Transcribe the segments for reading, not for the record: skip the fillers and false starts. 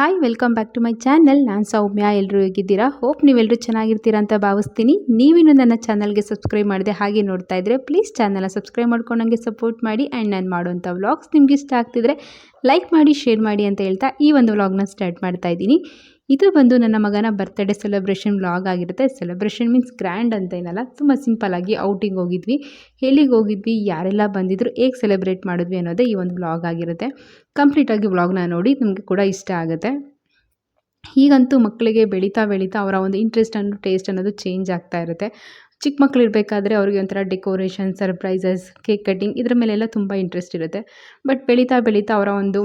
Hi welcome back to my channel. ನಾನು ಸೌಮ್ಯ. ಎಲ್ಲರೂ ಹೇಗಿದ್ದೀರಾ? ಹೋಪ್ ನೀವೆಲ್ಲರೂ ಚೆನ್ನಾಗಿರ್ತೀರಾ ಅಂತ ಭಾವಿಸ್ತೀನಿ. ನೀವಿನ್ನೂ ನನ್ನ ಚಾನಲ್ಗೆ ಸಬ್ಸ್ಕ್ರೈಬ್ ಮಾಡಿದೆ ಹಾಗೆ ನೋಡ್ತಾ ಇದ್ದರೆ ಪ್ಲೀಸ್ ಚಾನಲ್ನ ಸಬ್ಸ್ಕ್ರೈಬ್ ಮಾಡ್ಕೊಂಡು ನನಗೆ ಸಪೋರ್ಟ್ ಮಾಡಿ. ಆ್ಯಂಡ್ ನಾನು ಮಾಡುವಂಥ ವ್ಲಾಗ್ಸ್ ನಿಮ್ಗೆ ಇಷ್ಟ ಆಗ್ತಿದ್ರೆ ಲೈಕ್ ಮಾಡಿ, ಶೇರ್ ಮಾಡಿ ಅಂತ ಹೇಳ್ತಾ ಈ ಒಂದು ವ್ಲಾಗ್ನ ಸ್ಟಾರ್ಟ್ ಮಾಡ್ತಾ ಇದ್ದೀನಿ. ಇದು ಬಂದು ನನ್ನ ಮಗನ ಬರ್ತ್ಡೇ ಸೆಲೆಬ್ರೇಷನ್ ವ್ಲಾಗ್ ಆಗಿರುತ್ತೆ. ಸೆಲೆಬ್ರೇಷನ್ ಮೀನ್ಸ್ ಗ್ರ್ಯಾಂಡ್ ಅಂತ ಏನಲ್ಲ, ತುಂಬ ಸಿಂಪಲ್ಲಾಗಿ ಔಟಿಂಗ್ ಹೋಗಿದ್ವಿ. ಎಲ್ಲಿಗೆ ಹೋಗಿದ್ವಿ, ಯಾರೆಲ್ಲ ಬಂದಿದ್ರು, ಹೇಗೆ ಸೆಲೆಬ್ರೇಟ್ ಮಾಡಿದ್ವಿ ಅನ್ನೋದೇ ಈ ಒಂದು ವ್ಲಾಗ್ ಆಗಿರುತ್ತೆ. ಕಂಪ್ಲೀಟಾಗಿ ವ್ಲಾಗ್ನ ನೋಡಿ ನಿಮಗೆ ಕೂಡ ಇಷ್ಟ ಆಗುತ್ತೆ. ಈಗಂತೂ ಮಕ್ಕಳಿಗೆ ಬೆಳೀತಾ ಅವರ ಒಂದು ಇಂಟ್ರೆಸ್ಟ್ ಟೇಸ್ಟ್ ಅನ್ನೋದು ಚೇಂಜ್ ಆಗ್ತಾ ಇರುತ್ತೆ. ಚಿಕ್ಕ ಮಕ್ಕಳು ಇರಬೇಕಾದ್ರೆ ಅವ್ರಿಗೆ ಒಂಥರ ಡೆಕೋರೇಷನ್, ಸರ್ಪ್ರೈಸಸ್, ಕೇಕ್ ಕಟ್ಟಿಂಗ್ ಇದರ ಮೇಲೆಲ್ಲ ತುಂಬ ಇಂಟ್ರೆಸ್ಟ್ ಇರುತ್ತೆ. ಬಟ್ ಬೆಳೀತಾ ಅವರ ಒಂದು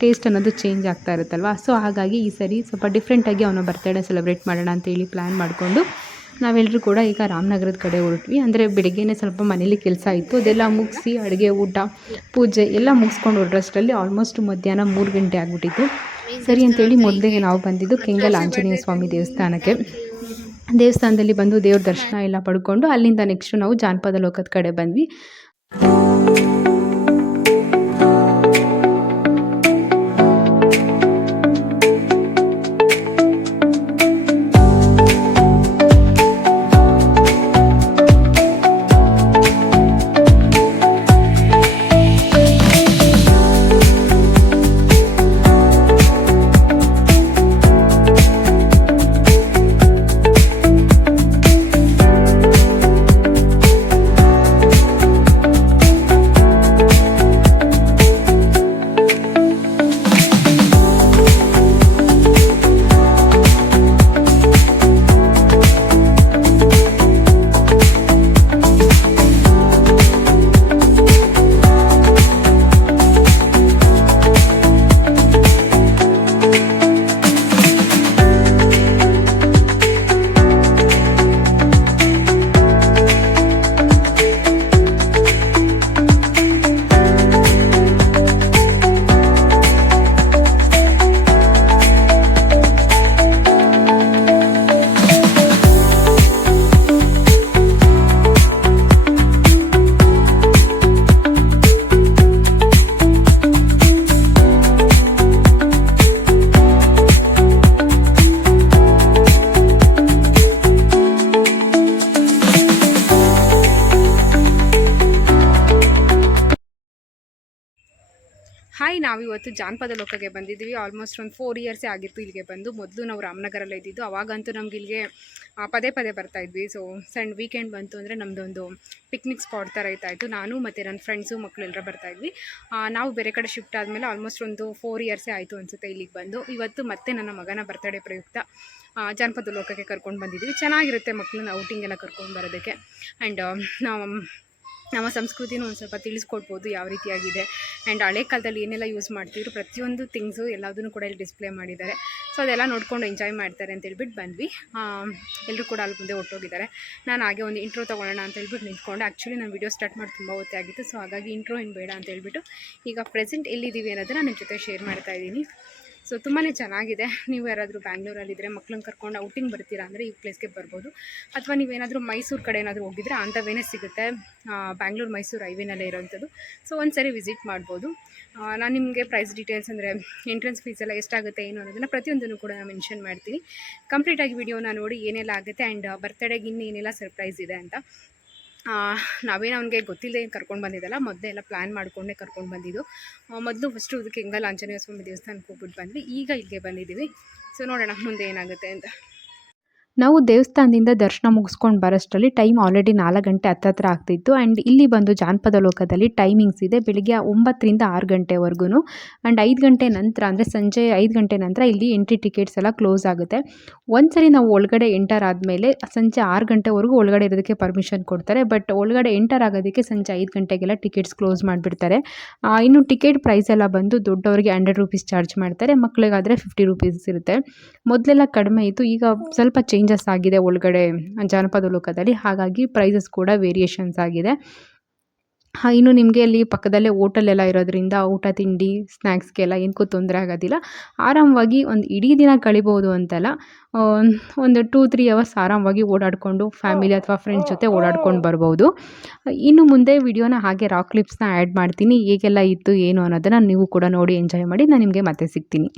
ಟೇಸ್ಟ್ ಅನ್ನೋದು ಚೇಂಜ್ ಆಗ್ತಾ ಇರುತ್ತಲ್ವ. ಸೊ ಹಾಗಾಗಿ ಈ ಸರಿ ಸ್ವಲ್ಪ ಡಿಫ್ರೆಂಟಾಗಿ ಅವನ ಬರ್ತ್ಡೇ ಸೆಲೆಬ್ರೇಟ್ ಮಾಡೋಣ ಅಂತೇಳಿ ಪ್ಲ್ಯಾನ್ ಮಾಡಿಕೊಂಡು ನಾವೆಲ್ಲರೂ ಕೂಡ ಈಗ ರಾಮನಗರದ ಕಡೆ ಹೊರಟ್ವಿ. ಅಂದರೆ ಬೆಳಗ್ಗೆನೇ ಸ್ವಲ್ಪ ಮನೇಲಿ ಕೆಲಸ ಇತ್ತು, ಅದೆಲ್ಲ ಮುಗಿಸಿ ಅಡುಗೆ, ಊಟ, ಪೂಜೆ ಎಲ್ಲ ಮುಗಿಸ್ಕೊಂಡು ಹೊರಡ್ರಷ್ಟರಲ್ಲಿ ಆಲ್ಮೋಸ್ಟ್ ಮಧ್ಯಾಹ್ನ 3 ಗಂಟೆ ಆಗಿಬಿಟ್ಟಿತ್ತು. ಸರಿ ಅಂತೇಳಿ ಮೊದಲಿಗೆ ನಾವು ಬಂದಿದ್ದು ಕೆಂಗಲ್ ಆಂಜನೇಯ ಸ್ವಾಮಿ ದೇವಸ್ಥಾನಕ್ಕೆ. ದೇವಸ್ಥಾನದಲ್ಲಿ ಬಂದು ದೇವ್ರ ದರ್ಶನ ಎಲ್ಲ ಪಡ್ಕೊಂಡು ಅಲ್ಲಿಂದ ನೆಕ್ಸ್ಟು ನಾವು ಜಾನಪದ ಲೋಕದ ಕಡೆ ಬಂದ್ವಿ. ಹಾಯ್, ನಾವಿವತ್ತು ಜಾನಪದ ಲೋಕಕ್ಕೆ ಬಂದಿದ್ದೀವಿ. ಆಲ್ಮೋಸ್ಟ್ ಒಂದು 4 ಇಯರ್ಸೇ ಆಗಿತ್ತು ಇಲ್ಲಿಗೆ ಬಂದು. ಮೊದಲು ನಾವು ರಾಮನಗರಲ್ಲೇ ಇದ್ದಿದ್ದು. ಅವಾಗಂತೂ ನಮ್ಗೆ ಇಲ್ಲಿಗೆ ಪದೇ ಬರ್ತಾಯಿದ್ವಿ. ಸೊ ಸಣ್ಣ ವೀಕೆಂಡ್ ಬಂತು ಅಂದರೆ ನಮ್ಮದೊಂದು ಪಿಕ್ನಿಕ್ ಸ್ಪಾಟ್ ಥರ ಇರ್ತಾಯಿತ್ತು. ನಾನು ಮತ್ತು ನನ್ನ ಫ್ರೆಂಡ್ಸು ಮಕ್ಕಳೆಲ್ಲರೂ ಬರ್ತಾಯಿದ್ವಿ. ನಾವು ಬೇರೆ ಕಡೆ ಶಿಫ್ಟ್ ಆದಮೇಲೆ ಆಲ್ಮೋಸ್ಟ್ ಒಂದು 4 ಇಯರ್ಸೇ ಆಯಿತು ಅನಿಸುತ್ತೆ ಇಲ್ಲಿಗೆ ಬಂದು. ಇವತ್ತು ಮತ್ತೆ ನನ್ನ ಮಗನ ಬರ್ತಡೇ ಪ್ರಯುಕ್ತ ಜಾನಪದ ಲೋಕಕ್ಕೆ ಕರ್ಕೊಂಡು ಬಂದಿದ್ದೀವಿ. ಚೆನ್ನಾಗಿರುತ್ತೆ ಮಕ್ಕಳನ್ನ ಔಟಿಂಗ್ ಎಲ್ಲ ಕರ್ಕೊಂಡು ಬರೋದಕ್ಕೆ. ಆ್ಯಂಡ್ ನಮ್ಮ ಸಂಸ್ಕೃತಿನೂ ಒಂದು ಸ್ವಲ್ಪ ತಿಳಿಸ್ಕೊಡ್ಬೋದು ಯಾವ ರೀತಿಯಾಗಿದೆ. ಆ್ಯಂಡ್ ಹಳೆ ಕಾಲದಲ್ಲಿ ಏನೆಲ್ಲ ಯೂಸ್ ಮಾಡ್ತಿದ್ರು ಪ್ರತಿಯೊಂದು ಥಿಂಗ್ಸು ಎಲ್ಲದನ್ನು ಕೂಡ ಇಲ್ಲಿ ಡಿಸ್ಪ್ಲೇ ಮಾಡಿದ್ದಾರೆ. ಸೊ ಅದೆಲ್ಲ ನೋಡಿಕೊಂಡು ಎಂಜಾಯ್ ಮಾಡ್ತಾರೆ ಅಂತೇಳ್ಬಿಟ್ಟು ಬಂದ್ವಿ. ಎಲ್ಲರೂ ಕೂಡ ಅಲ್ಲಿ ಮುಂದೆ ಹೊಟ್ಟೋಗಿದ್ದಾರೆ. ನಾನು ಹಾಗೆ ಒಂದು ಇಂಟ್ರೋ ತೊಗೊಳ್ಳೋಣ ಅಂತ ಹೇಳ್ಬಿಟ್ಟು ನಿಂತ್ಕೊಂಡೆ. ಆ್ಯಕ್ಚುಲಿ ನಾನು ವೀಡಿಯೋ ಸ್ಟಾರ್ಟ್ ಮಾಡಿ ತುಂಬ ಹೊತ್ತೇ ಆಗಿತ್ತು. ಸೊ ಹಾಗಾಗಿ ಇಂಟ್ರೋ ಏನು ಬೇಡ ಅಂತ ಹೇಳ್ಬಿಟ್ಟು ಈಗ ಪ್ರೆಸೆಂಟ್ ಎಲ್ಲಿದ್ದೀವಿ ಅನ್ನೋದನ್ನು ನಿಮ್ಮ ಜೊತೆ ಶೇರ್ ಮಾಡ್ತಾಯಿದ್ದೀನಿ. ಸೊ ತುಂಬಾ ಚೆನ್ನಾಗಿದೆ. ನೀವು ಯಾರಾದರೂ ಬ್ಯಾಂಗ್ಳೂರಲ್ಲಿದ್ದರೆ ಮಕ್ಳನ್ನ ಕರ್ಕೊಂಡು ಔಟಿಂಗ್ ಬರ್ತೀರಾ ಅಂದರೆ ಈ ಪ್ಲೇಸ್ಗೆ ಬರ್ಬೋದು. ಅಥವಾ ನೀವೇನಾದರೂ ಮೈಸೂರು ಕಡೆ ಏನಾದರೂ ಹೋಗಿದ್ರೆ ಅಂಥವೇನೇ ಸಿಗುತ್ತೆ. ಬ್ಯಾಂಗ್ಳೂರು ಮೈಸೂರು ಹೈವೇನಲ್ಲೇ ಇರೋವಂಥದ್ದು. ಸೊ ಒಂದು ಸರಿ ವಿಸಿಟ್ ಮಾಡ್ಬೋದು. ನಾನು ನಿಮಗೆ ಪ್ರೈಸ್ ಡೀಟೇಲ್ಸ್ ಅಂದರೆ ಎಂಟ್ರೆನ್ಸ್ ಫೀಸ್ ಎಲ್ಲ ಎಷ್ಟಾಗುತ್ತೆ ಏನು ಅನ್ನೋದನ್ನು ಪ್ರತಿಯೊಂದನ್ನು ಕೂಡ ನಾನು ಮೆನ್ಷನ್ ಮಾಡ್ತೀನಿ. ಕಂಪ್ಲೀಟಾಗಿ ವಿಡಿಯೋನ ನೋಡಿ ಏನೆಲ್ಲ ಆಗುತ್ತೆ. ಆ್ಯಂಡ್ ಬರ್ತ್ಡೇಗೆ ಇನ್ನೂ ಏನೆಲ್ಲ ಸರ್ಪ್ರೈಸ್ ಇದೆ ಅಂತ. ನಾವೇನು ಅವನಿಗೆ ಗೊತ್ತಿಲ್ಲದೆ ಕರ್ಕೊಂಡು ಬಂದಿದ್ದಲ್ಲ, ಮೊದಲೇ ಎಲ್ಲ ಪ್ಲ್ಯಾನ್ ಮಾಡಿಕೊಂಡೇ ಕರ್ಕೊಂಡು ಬಂದಿದ್ದು. ಮೊದಲು ಫಸ್ಟು ಕೆಂಗಲ್ ಆಂಜನೇಯ ಸ್ವಾಮಿ ದೇವಸ್ಥಾನಕ್ಕೆ ಹೋಗ್ಬಿಟ್ಟು ಬಂದ್ವಿ. ಈಗ ಇಲ್ಲಿಗೆ ಬಂದಿದ್ದೀವಿ. ಸೊ ನೋಡೋಣ ಮುಂದೆ ಏನಾಗುತ್ತೆ ಅಂತ. ನಾವು ದೇವಸ್ಥಾನದಿಂದ ದರ್ಶನ ಮುಗಿಸ್ಕೊಂಡು ಬರೋಷ್ಟರಲ್ಲಿ ಟೈಮ್ ಆಲ್ರೆಡಿ 4 ಗಂಟೆ ಹತ್ತತ್ರ ಆಗ್ತಿತ್ತು. ಆ್ಯಂಡ್ ಇಲ್ಲಿ ಬಂದು ಜಾನಪದ ಲೋಕದಲ್ಲಿ ಟೈಮಿಂಗ್ಸ್ ಇದೆ, ಬೆಳಿಗ್ಗೆ 9 ರಿಂದ 6 ಗಂಟೆವರೆಗೂ. ಆ್ಯಂಡ್ 5 ಗಂಟೆ ನಂತರ ಅಂದರೆ ಸಂಜೆ 5 ಗಂಟೆ ನಂತರ ಇಲ್ಲಿ ಎಂಟ್ರಿ ಟಿಕೆಟ್ಸ್ ಎಲ್ಲ ಕ್ಲೋಸ್ ಆಗುತ್ತೆ. ಒಂದ್ಸರಿ ನಾವು ಒಳಗಡೆ ಎಂಟರ್ ಆದಮೇಲೆ ಸಂಜೆ 6 ಗಂಟೆವರೆಗೂ ಒಳಗಡೆ ಇರೋದಕ್ಕೆ ಪರ್ಮಿಷನ್ ಕೊಡ್ತಾರೆ. ಬಟ್ ಒಳಗಡೆ ಎಂಟರ್ ಆಗೋದಕ್ಕೆ ಸಂಜೆ 5 ಗಂಟೆಗೆಲ್ಲ ಟಿಕೆಟ್ಸ್ ಕ್ಲೋಸ್ ಮಾಡಿಬಿಡ್ತಾರೆ. ಇನ್ನು ಟಿಕೆಟ್ ಪ್ರೈಸ್ ಎಲ್ಲ ಬಂದು ದೊಡ್ಡವರಿಗೆ 100 ರೂಪೀಸ್ ಚಾರ್ಜ್ ಮಾಡ್ತಾರೆ, ಮಕ್ಕಳಿಗಾದರೆ 50 ರೂಪೀಸ್ ಇರುತ್ತೆ. ಮೊದಲೆಲ್ಲ ಕಡಿಮೆ ಇತ್ತು, ಈಗ ಸ್ವಲ್ಪ ಚೇಂಜಸ್ ಆಗಿದೆ ಒಳಗಡೆ ಜಾನಪದ ಲೋಕದಲ್ಲಿ. ಹಾಗಾಗಿ ಪ್ರೈಸಸ್ ಕೂಡ ವೇರಿಯೇಷನ್ಸ್ ಆಗಿದೆ. ಹಾಂ, ಇನ್ನು ನಿಮಗೆ ಅಲ್ಲಿ ಪಕ್ಕದಲ್ಲೇ ಹೋಟೆಲೆಲ್ಲ ಇರೋದ್ರಿಂದ ಊಟ ತಿಂಡಿ ಸ್ನ್ಯಾಕ್ಸ್ಗೆಲ್ಲ ಏನಕ್ಕೂ ತೊಂದರೆ ಆಗೋದಿಲ್ಲ. ಆರಾಮವಾಗಿ ಒಂದು ಇಡೀ ದಿನ ಕಳಿಬೋದು ಅಂತಲ್ಲ, ಒಂದು 2-3 ಅವರ್ಸ್ ಆರಾಮವಾಗಿ ಓಡಾಡಿಕೊಂಡು ಫ್ಯಾಮಿಲಿ ಅಥವಾ ಫ್ರೆಂಡ್ಸ್ ಜೊತೆ ಓಡಾಡ್ಕೊಂಡು ಬರ್ಬೋದು. ಇನ್ನು ಮುಂದೆ ವಿಡಿಯೋನ ಹಾಗೆ ರಾಕ್ ಕ್ಲಿಪ್ಸ್ನ ಆ್ಯಡ್ ಮಾಡ್ತೀನಿ. ಹೇಗೆಲ್ಲ ಇತ್ತು ಏನು ಅನ್ನೋದನ್ನು ನೀವು ಕೂಡ ನೋಡಿ ಎಂಜಾಯ್ ಮಾಡಿ. ನಾನು ನಿಮಗೆ ಮತ್ತೆ ಸಿಗ್ತೀನಿ.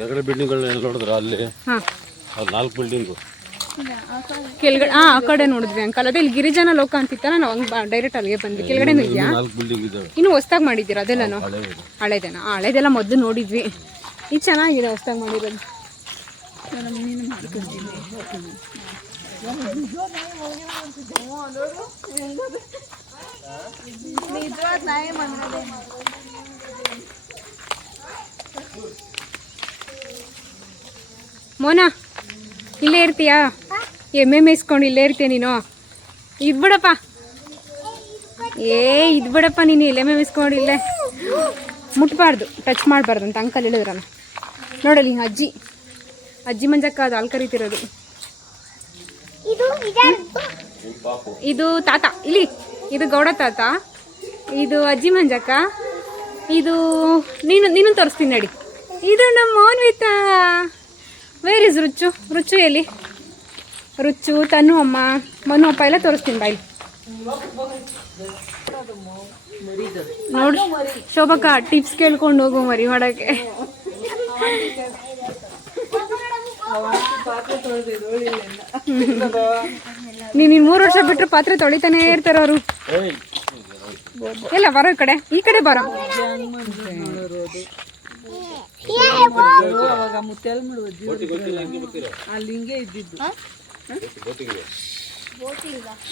ಕೆಳಗಡೆ ಬಿಲ್ಡಿಂಗ್ಗಳನ್ನ ನೋಡಿದ್ರ ಅಲ್ಲಿ ಹಾಂ, 4 ಬಿಲ್ಡಿಂಗು ಕೆಳಗಡೆ ಆ ಕಡೆ ನೋಡಿದ್ವಿ ಅಂಕಲ್. ಅದೇ ಇಲ್ಲಿ ಗಿರಿಜನ ಲೋಕ ಅಂತಿತ್ತ, ನಾನು ಹಂಗೆ ಡೈರೆಕ್ಟ್ ಅಲ್ಲಿಗೆ ಬಂದ್ವಿ. ಕೆಳಗಡೆನೂ ಇದೆಯಾ? 4 ಬಿಲ್ಡಿಂಗ್ ಇದಾವೆ. ಇನ್ನೂ ಹೊಸ್ದಾಗಿ ಮಾಡಿದ್ದೀರಾ ಅದೆಲ್ಲನೂ? ಹಳೆದು. ಹಳೇದೇನಾ? ಹಳೇದೆಲ್ಲ ಮೊದಲು ನೋಡಿದ್ವಿ. ಇದು ಚೆನ್ನಾಗಿದೆ ಹೊಸ್ದಾಗಿ ಮಾಡಿರೋದು. ಮೋನಾ, ಇಲ್ಲೇ ಇರ್ತೀಯಾ? ಎಮ್ಮೆ ಮೇಯಿಸ್ಕೊಂಡು ಇಲ್ಲೇ ಇರ್ತೀಯ ನೀನು? ಇದ್ಬಿಡಪ್ಪ, ಇದ್ಬಿಡಪ್ಪ ನೀನು ಇಲ್ಲೇ ಮೇಯಿಸ್ಕೊಂಡು. ಇಲ್ಲೇ ಮುಟ್ಬಾರ್ದು, ಟಚ್ ಮಾಡಬಾರ್ದು ಅಂತ ಅಂಕಲ್ ಹೇಳಿದ್ರನ. ನೋಡಲಿ ಅಜ್ಜಿ ಮಂಜಕ್ಕ ಅದು ಹಾಲು ಕರಿತಿರೋದು. ಇದು ತಾತ, ಇಲ್ಲಿ ಇದು ಗೌಡ ತಾತ, ಇದು ಅಜ್ಜಿ ಮಂಜಕ್ಕ, ಇದು ನೀನು ತೋರಿಸ್ತೀನಿ ನಡಿ. ಇದು ನಮ್ಮ ಮೋನ್ವಿತಾ. ವೇರ್ ಇಸ್ ರುಚ್ಚು ಎಲ್ಲಿ? ರುಚ್ಚು, ತನ್ನು ಅಮ್ಮ, ಮನು ಅಪ್ಪ ಎಲ್ಲ ತೋರಿಸ್ತೀನಿ ಬಾಯಿ. ನೋಡಿ ಶೋಭಕ್ಕ, ಟಿಪ್ಸ್ ಕೇಳ್ಕೊಂಡು ಹೋಗು ಮರಿ ಮಾಡೋಕ್ಕೆ. ನೀನು 3 ವರ್ಷ ಬಿಟ್ಟರು ಪಾತ್ರೆ ತೊಳಿತಾನೇ ಇರ್ತಾರ ಅವರು. ಎಲ್ಲ ಬರೋ ಈ ಕಡೆ ಬರೋ.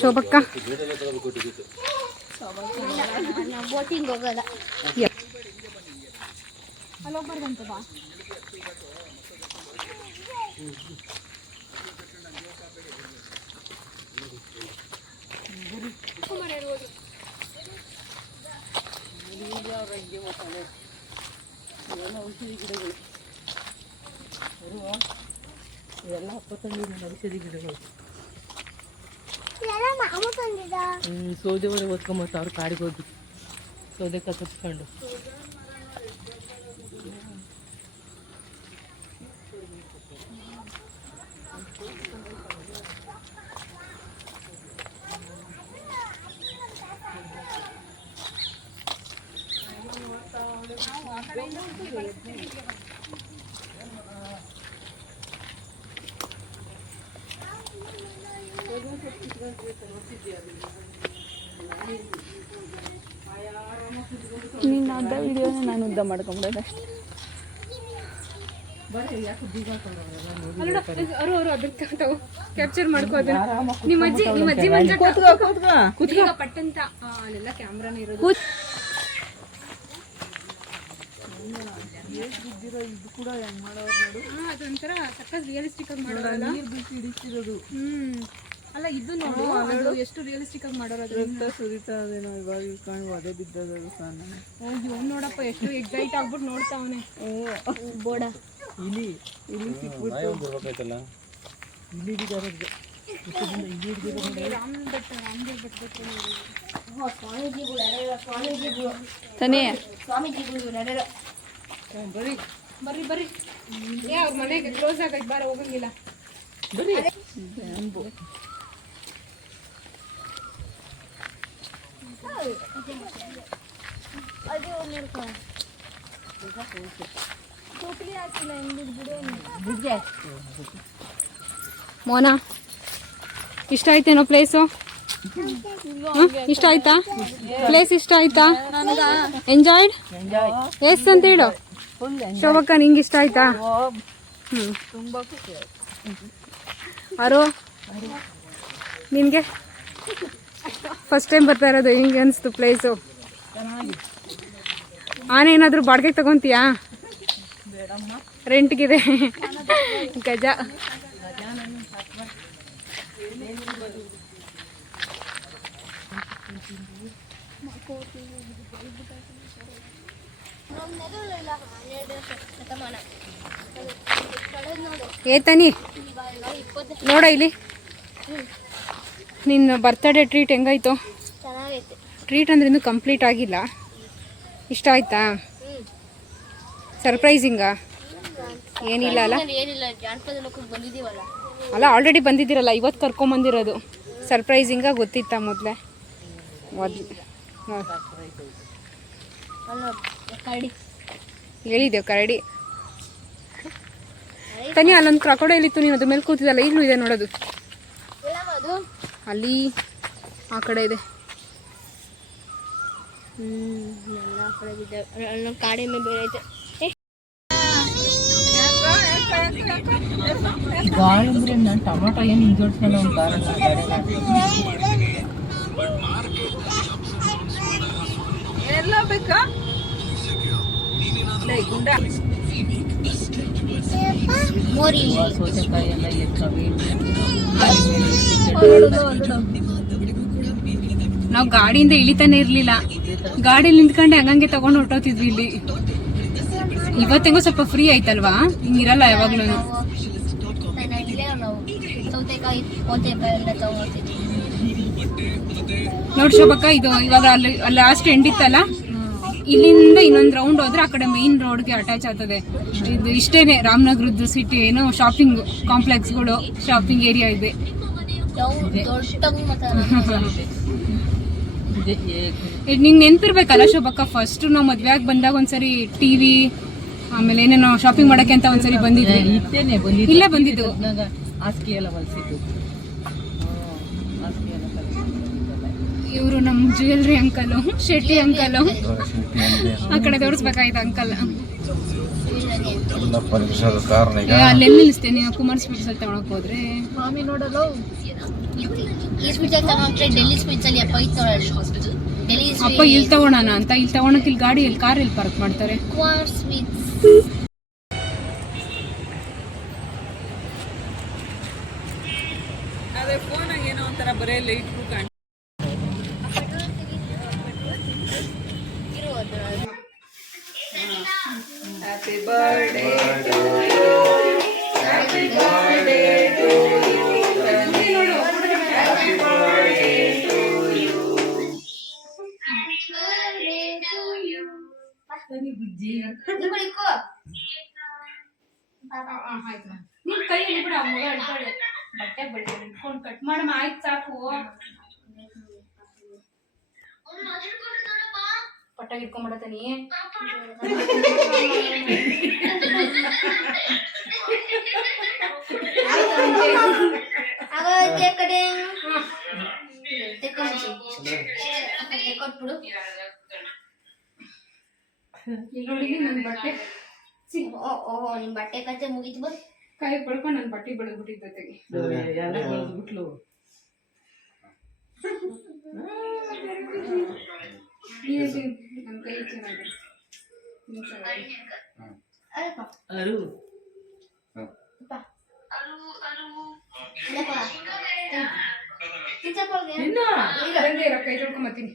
ಶೋಭಕ್ಕ ಇವೆಲ್ಲ ಔಷಧಿ ಗಿಡಗಳು. ಸೌದೆವರೆ ಓದ್ಕೊಂಬತ್ತ ಅವ್ರು ಕಾಡಿಗೆ ಹೋಗಿ ಸೌದೆ ಕತ್ತರಿಸ್ಕೊಂಡು. ನೀನು ಅರ್ಧ ವಿಡಿಯೋನೇ ನಾನು ಉದ್ದ ಮಾಡ್ಕೊಂಬಿಡೋದು ಅಷ್ಟೇ. ಕ್ಯಾಪ್ಚರ್ ಮಾಡ್ಕೋದು. ನಿಮ್ಮ ಅಜ್ಜಿ ಮಂಜ ಪಟ್ಟಂತ ಅಲ್ಲೆಲ್ಲ ಕ್ಯಾಮ್ರಾನೇ ಇರೋದು. ಇದು ಕೂಡ ಹೆಂಗ್ ಮಾಡೋರು ನೋಡು. ಅದೊಂಥರ ಸಕ್ಕತ್ ರಿಯಲಿಸ್ಟಿಕ್ ಆಗಿ ಮಾಡೋರಲ್ಲ. ನೀರು ಬಿಸಿ ಹಿಡಿತಿರೋದು. ಅಲ್ಲ ಇದು ನೋಡು, ಅದು ಎಷ್ಟು ರಿಯಲಿಸ್ಟಿಕ್ ಆಗಿ ಮಾಡೋರು. ರಕ್ತ ಸುರಿತಾ ಅದೇನೋ ಇವಾಗ ಇಟ್ಕೊಂಡು ಅದೇ ಬಿದ್ದೋದು ಸಾನ. ಹೋಗಿ ನೋಡಪ್ಪ ಎಷ್ಟು ಎಕ್ಸೈಟ್ ಆಗ್ಬಿಟ್ಟು ನೋಡ್ತಾವನೆ. ಬೋಡ ಇಲಿ ಸಿಕ್ಬಿಟ್ಟು ಇಲಿ ಬಿದ್ದಾರದು. ತಾನೇ ಬರ್ರಿ ಬರ್ರಿ. ಅವ್ರ ಮನೆಗೆ ಕ್ಲೋಸ್ ಆಗೈತೆ, ಬಾರ ಹೋಗಂಗಿಲ್ಲ. ಬರ್ರಿ. ಮೋನಾ, ಇಷ್ಟ ಆಯ್ತೇನೋ ಪ್ಲೇಸು? ಇಷ್ಟ ಆಯ್ತಾ ಪ್ಲೇಸ್? ಇಷ್ಟ ಆಯ್ತಾ? ಎಂಜಾಯ್ಡ್? ಎಸ್ ಅಂತ ಹೇಳು ಶೋಭಕ್ಕ. ನಿಂಗೆ ಇಷ್ಟ ಆಯ್ತಾ? ತುಂಬಾ ಖುಷಿ ಅರೋ, ನಿನಗೆ ಫಸ್ಟ್ ಟೈಮ್ ಬರ್ತಾ ಇರೋದು, ಹಿಂಗೆ ಅನಿಸ್ತು ಪ್ಲೇಸು? ಆನೆ ಏನಾದರೂ ಬಾಡಿಗೆಗೆ ತಗೊತೀಯಾ? ರೆಂಟ್ಗಿದೆ ಗಜ. ಏತನಿ ನೋಡ ಇಲ್ಲಿ ನಿನ್ನ ಬರ್ತಡೇ ಟ್ರೀಟ್ ಹೆಂಗಾಯ್ತು? ಚೆನ್ನಾಗೈತೆ. ಟ್ರೀಟ್ ಅಂದ್ರೆ ಇನ್ನೂ ಕಂಪ್ಲೀಟ್ ಆಗಿಲ್ಲ. ಇಷ್ಟ ಆಯ್ತಾ? ಸರ್ಪ್ರೈಸಿಂಗಾ? ಏನಿಲ್ಲ ಅಲ್ಲ? ಏನಿಲ್ಲ, ಜಾನಪದ ಲೋಕಕ್ಕೆ ಬಂದಿದ್ದೀವಲ್ಲ. ಅಲ್ಲ, ಆಲ್ರೆಡಿ ಬಂದಿದ್ದೀರಲ್ಲ, ಇವತ್ತು ಕರ್ಕೊಂಬಂದಿರೋದು. ಸರ್ಪ್ರೈಸಿಂಗ ಗೊತ್ತಿತ್ತಾ ಮೊದಲೇ? ಕರಡಿ ಹೇಳಿದೆವು ಕರಡಿ. ತನಿ ಅಲ್ಲೊಂದು ಕ್ರಾಕೋಡೈಲ್ ಇತ್ತು, ನೀನು ಅದ್ರ ಮೇಲೆ ಕೂತಿದ್ದಲ್ಲ, ಇಲ್ಲೂ ಇದೆ ನೋಡೋದು. ಅದು ಅಲ್ಲಿ ಆ ಕಡೆ ಇದೆ. ಎಲ್ಲ ಕಡೆ ಬಿದ್ದ. ಅಲ್ಲೊಂದು ಕಾಡಿನ ಬೇರೆ ಐತೆ. ಗಾಳಿ ಅಂದ್ರೆ ನಾನು ಟೊಮೊಟೊ ಏನು ಹಿಂಜೋಡ್ಸ್ಕೊಂಡು ಒಂದು ಕಾರಲ್ಲ ಎಲ್ಲ ಬೇಕಾ ಗುಂಡ ಮೋರಿ ಸೌತೆಕಾಯಿ ಎಲ್ಲ ಎತ್ತವೆ. ನಾವು ಗಾಡಿಯಿಂದ ಇಳಿತಾನೆ ಇರಲಿಲ್ಲ, ಗಾಡಿಯಲ್ಲಿ ನಿಂತ್ಕೊಂಡೆ ಹಂಗಂಗೆ ತಗೊಂಡು ಹೊರಟೋತಿದ್ವಿ ಇಲ್ಲಿ. ಇವತ್ತೆಂಗೋ ಸ್ವಲ್ಪ ಫ್ರೀ ಆಯ್ತಲ್ವಾ, ಹಿಂಗಿರಲ್ಲ ಯಾವಾಗ್ಲೂ. ನಾವು ಸೌತೆಕಾಯಿ ಎಲ್ಲ ತಗೊಂಡ್ತಿದ್ವಿ. ನೋಡಿ ಶೋಭಕ್ಕ, ಇದು ಇವಾಗ ಅಲ್ಲಿ ಲಾಸ್ಟ್ ಎಂಡ್ ಇತ್ತಲ್ಲ, ಇಲ್ಲಿಂದ ಇನ್ನೊಂದು ರೌಂಡ್ ಹೋದ್ರೆ ಆ ಕಡೆ ಮೈನ್ ರೋಡ್ಗೆ ಅಟ್ಯಾಚ್ ಆಗ್ತದೆ. ಇದು ಇಷ್ಟೇನೆ ರಾಮನಗರದ್ದು ಸಿಟಿ, ಏನೋ ಶಾಪಿಂಗ್ ಕಾಂಪ್ಲೆಕ್ಸ್ಗಳು, ಶಾಪಿಂಗ್ ಏರಿಯಾ ಇದೆ. ನಿಂಗೆ ನೆನ್ಪಿರ್ಬೇಕಲ್ಲ ಶೋಭಕ್ಕ, ಫಸ್ಟ್ ನಾವು ಮದ್ವೆ ಆಗಿ ಬಂದಾಗ ಒಂದ್ಸರಿ ಟಿವಿ, ಆಮೇಲೆ ಏನೇನೋ ಶಾಪಿಂಗ್ ಮಾಡಕ್ಕೆ ಅಂತ ಒಂದ್ಸರಿ ಬಂದಿದ್ವಿ. ಇಲ್ಲೇ ಬಂದಿದ್ದು. ಹಾಸಿಗೆ ಎಲ್ಲ ಹೊಲಿಸಿದ್ದು. ಇವರು ನಮ್ಮ ಜ್ಯುವೆಲ್ರಿ ಅಂಕಲು, ಶೆಟ್ಟಿ ಅಂಕಲು. ಆ ಕಡೆ ತೋರಿಸ್ಬೇಕಾಯ್ತು ಅಂಕಲ್. ಅಲ್ಲೆಲ್ಲಿ ನಿಲ್ಲಿಸ್ತೇನೆ ನೀನು? ಕುಮಾರ್ ಸ್ವೀಟ್ಸ್ ಅಲ್ಲಿ ತಗೊಳಕ್ ಹೋದ್ರೆ ಸ್ವಾಮಿ ನೋಡಲು ಈ ಸ್ವೀಟ್ಸ್ ತಗೊಂಡ್ರೆ ಡೆಲ್ಲಿ ಸ್ವೀಟ್ಸ್ ಅಲ್ಲಿ ಅಪ್ಪ ಇತ್ತು ನೋಡಲು. ಡೆಲ್ಲಿ ಅಪ್ಪ ಇಲ್ಲಿ ತಗೊಳೋಣ ಅಂತ, ಇಲ್ಲಿ ತಗೊಳಕ್ ಇಲ್ಲಿ ಗಾಡಿ ಎಲ್ಲಿ ಕಾರ್ ಎಲ್ಲಿ ಪಾರ್ಕ್ ಮಾಡ್ತಾರೆ? ಕುಮಾರ್ ಸ್ವೀಟ್ಸ್. ಅದೇ ಫೋನಾಗ ಏನೋ ಒಂಥರ ಬರೇ ಲೈಟ್ ಕಾಣ್. Happy birthday to you, happy birthday to you, happy birthday to you, Bujji. ನಿನ್ ಕೈಯಲ್ಲಿ ಬಿಡ, ಮಗ ಹಿಡ್ಕೊಳ್ಳಿ. ಬಟ್ಟೆ ಬಟ್ಟೆ ಹಿಡ್ಕೊಂಡು ಕಟ್ ಮಾಡಮ್ಮ, ಆಯ್ತು ಸಾಕು. ಪಟ್ಟ ಹಿಡ್ಕೊಂಡ್ಬಿಡತಾನಿ. ಕಡೆ ಇಲ್ಲಿ ನನ್ನ ಬಟ್ಟೆ ಓಹೋ, ನಿಮ್ ಬಟ್ಟೆ ಕತೆ ಮುಗಿತು. ಬರ್ ಕೈ ಬಳ್ಕೊಂಡು ನನ್ನ ಬಟ್ಟೆ ಬೆಳೆದ್ಬಿಟ್ಟಿದ್ದತೆಗೆ. ಯಾರೇ ಬೆಳೆದ್ಬಿಟ್ಲು. ನನ್ನ ಕೈ ಚೆನ್ನಾಗಿದೆ. ಅರು ಕೈ ತೊಳ್ಕೊಂಬತ್ತೀನಿ.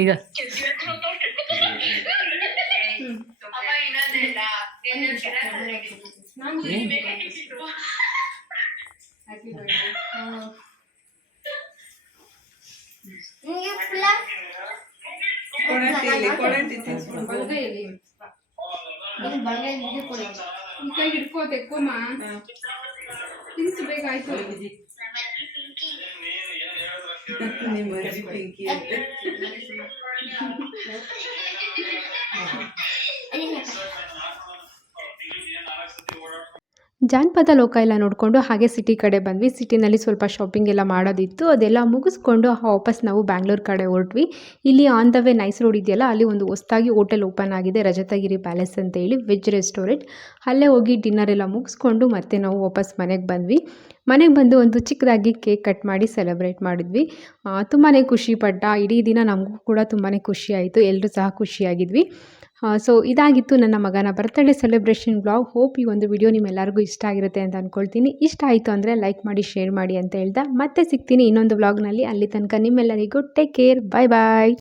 ಈಗ ಬಲಗೈಯಲ್ಲಿ ಈ ಕೈ ಹಿಡ್ಕೋ, ತೆಕ್ಕೊಮ್ಮ, ತಿನ್ಸು ಬೇಗ. ಆಯ್ತು. ಜಾನಪದ ಲೋಕ ಎಲ್ಲ ನೋಡಿಕೊಂಡು ಹಾಗೆ ಸಿಟಿ ಕಡೆ ಬಂದ್ವಿ. ಸಿಟಿನಲ್ಲಿ ಸ್ವಲ್ಪ ಶಾಪಿಂಗ್ ಎಲ್ಲ ಮಾಡೋದಿತ್ತು, ಅದೆಲ್ಲ ಮುಗಿಸ್ಕೊಂಡು ವಾಪಸ್ ನಾವು ಬ್ಯಾಂಗ್ಳೂರ್ ಕಡೆ ಹೊರಟ್ವಿ. ಇಲ್ಲಿ on the way nice road ಇದೆಯಲ್ಲ, ಅಲ್ಲಿ ಒಂದು ಹೊಸದಾಗಿ ಹೋಟೆಲ್ ಓಪನ್ ಆಗಿದೆ, ರಜತಗಿರಿ ಪ್ಯಾಲೇಸ್ ಅಂತ ಹೇಳಿ, ವೆಜ್ ರೆಸ್ಟೋರೆಂಟ್. ಅಲ್ಲೇ ಹೋಗಿ ಡಿನ್ನರ್ ಎಲ್ಲ ಮುಗಿಸ್ಕೊಂಡು ಮತ್ತೆ ನಾವು ವಾಪಸ್ ಮನೆಗೆ ಬಂದ್ವಿ. ಮನೆಗೆ ಬಂದು ಒಂದು ಚಿಕ್ಕದಾಗಿ ಕೇಕ್ ಕಟ್ ಮಾಡಿ ಸೆಲೆಬ್ರೇಟ್ ಮಾಡಿದ್ವಿ. ತುಂಬಾ ಖುಷಿ ಪಟ್ಟ. ಇಡೀ ದಿನ ನಮಗೂ ಕೂಡ ತುಂಬಾ ಖುಷಿ ಆಯಿತು, ಎಲ್ಲರೂ ಸಹ ಖುಷಿಯಾಗಿದ್ವಿ. ಸೊ ಇದಾಗಿತ್ತು ನನ್ನ ಮಗನ ಬರ್ತ್ಡೇ ಸೆಲೆಬ್ರೇಷನ್ ಬ್ಲಾಗ್. ಹೋಪ್ ಈ ಒಂದು ವಿಡಿಯೋ ನಿಮ್ಮೆಲ್ಲರಿಗೂ ಇಷ್ಟ ಆಗಿರುತ್ತೆ ಅಂತ ಅಂದ್ಕೊಳ್ತೀನಿ. ಇಷ್ಟ ಆಯಿತು ಅಂದರೆ ಲೈಕ್ ಮಾಡಿ, ಶೇರ್ ಮಾಡಿ ಅಂತ ಹೇಳ್ತಾ ಮತ್ತೆ ಸಿಗ್ತೀನಿ ಇನ್ನೊಂದು ವ್ಲಾಗ್ನಲ್ಲಿ. ಅಲ್ಲಿ ತನಕ ನಿಮ್ಮೆಲ್ಲರಿಗೂ ಟೇಕ್ ಕೇರ್, ಬಾಯ್ ಬಾಯ್.